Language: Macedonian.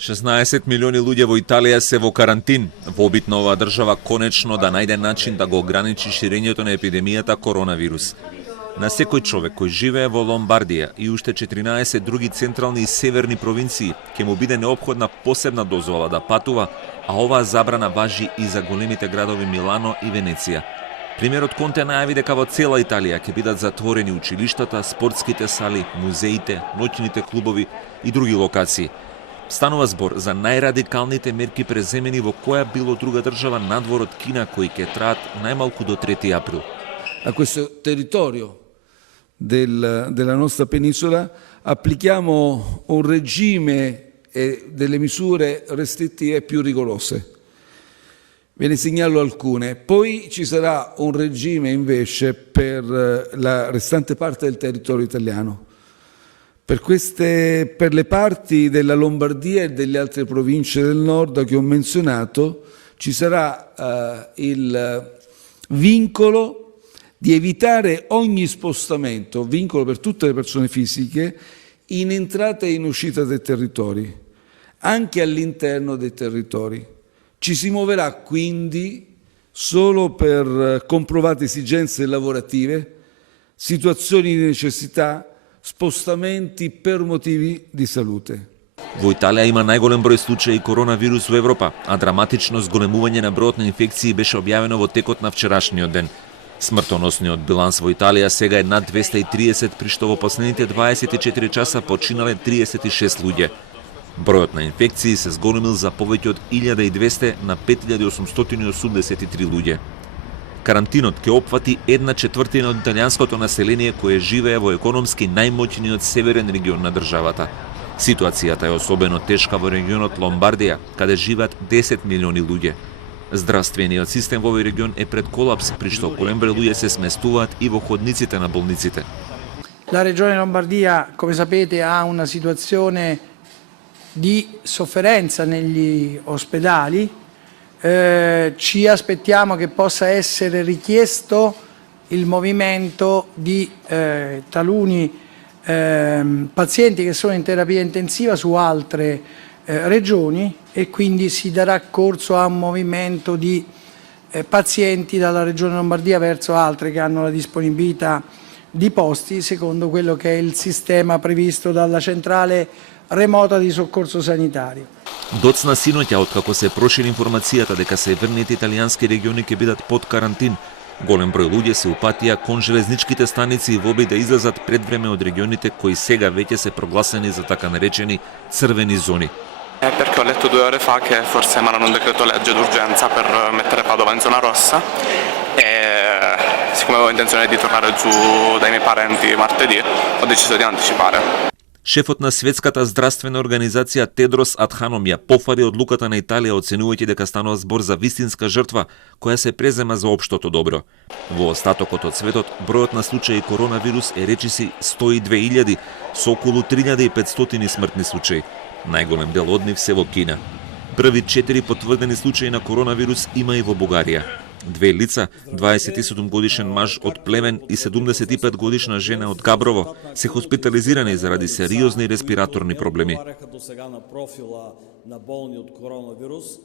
16 милиони луѓе во Италија се во карантин, во обид на оваа држава конечно да најде начин да го ограничи ширењето на епидемијата коронавирус. На секој човек кој живее во Ломбардија и уште 14 други централни и северни провинции ќе му биде неопходна посебна дозвола да патува, а оваа забрана важи и за големите градови Милано и Венеција. Премиерот Конте најави дека во цела Италија ќе бидат затворени училиштата, спортските сали, музеите, ноќните клубови и други локации. Станува збор за најрадикалните мерки преземени во која било друга држава надвор од Кина кои ќе траат најмалку до 3 април. A questo territorio della nostra penisola applichiamo un regime delle misure restrittive più rigorose. Ve ne segnalo alcune. Poi ci sarà un regime invece per la restante parte del territorio italiano. Per le parti della Lombardia e delle altre province del nord che ho menzionato ci sarà il vincolo di evitare ogni spostamento, vincolo per tutte le persone fisiche, in entrata e in uscita dei territori, anche all'interno dei territori. Ci si muoverà quindi solo per comprovate esigenze lavorative, situazioni di necessità, spostamenti per motivi di salute. Во Италија има најголем број случаи коронавирус во Европа, а драматично зголемување на бројот на инфекции беше објавено во текот на вчерашниот ден. Смртоносниот биланс во Италија сега е над 230, при што во последните 24 часа починале 36 луѓе. Бројот на инфекции се зголемил за повеќе од 1200 на 5883 луѓе. Карантинот ќе опфати 1/4 од италијанското население кое живее во економски најмоќниот северен регион на државата. Ситуацијата е особено тешка во регионот Ломбардија, каде живеат 10 милиони луѓе. Здравствениот систем во овој регион е пред колапс, при што голем број луѓе се сместуваат и во ходниците на болниците. La regione Lombardia, come sapete, ha una situazione di sofferenza negli ospedali. Ci aspettiamo che possa essere richiesto il movimento di taluni pazienti che sono in terapia intensiva su altre regioni e quindi si darà corso a un movimento di pazienti dalla regione Lombardia verso altre che hanno la disponibilità di posti secondo quello che è il sistema previsto dalla centrale remota di soccorso sanitario. Доцна синоќа откако се прошири информацијата дека се верните италијански региони ќе бидат под карантин. Голем број луѓе се упатија кон железничките станици во обид да излезат пред време од регионите кои сега веќе се прогласени за така наречени црвени зони. Perché ho letto 2 ore fa che forse emanano un decreto legge d'urgenza per mettere Padova in zona rossa e siccome avevo intenzione di tornare giù dai miei parenti martedì ho deciso di anticipare. Шефот на Светската здравствена организација Тедрос Адханом ја пофари одлуката на Италија, оценувајќи дека станува збор за вистинска жртва која се презема за општото добро. Во остатокот од светот бројот на случаи коронавирус е речиси 102.000 со околу 3500 смртни случаи. Најголем дел од нив се во Кина. Први 4 потврдени случаи на коронавирус има и во Бугарија. 2 лица, 27 годишен маж од Племен и 75 годишна жена од Габрово, се хоспитализирани заради сериозни респираторни проблеми.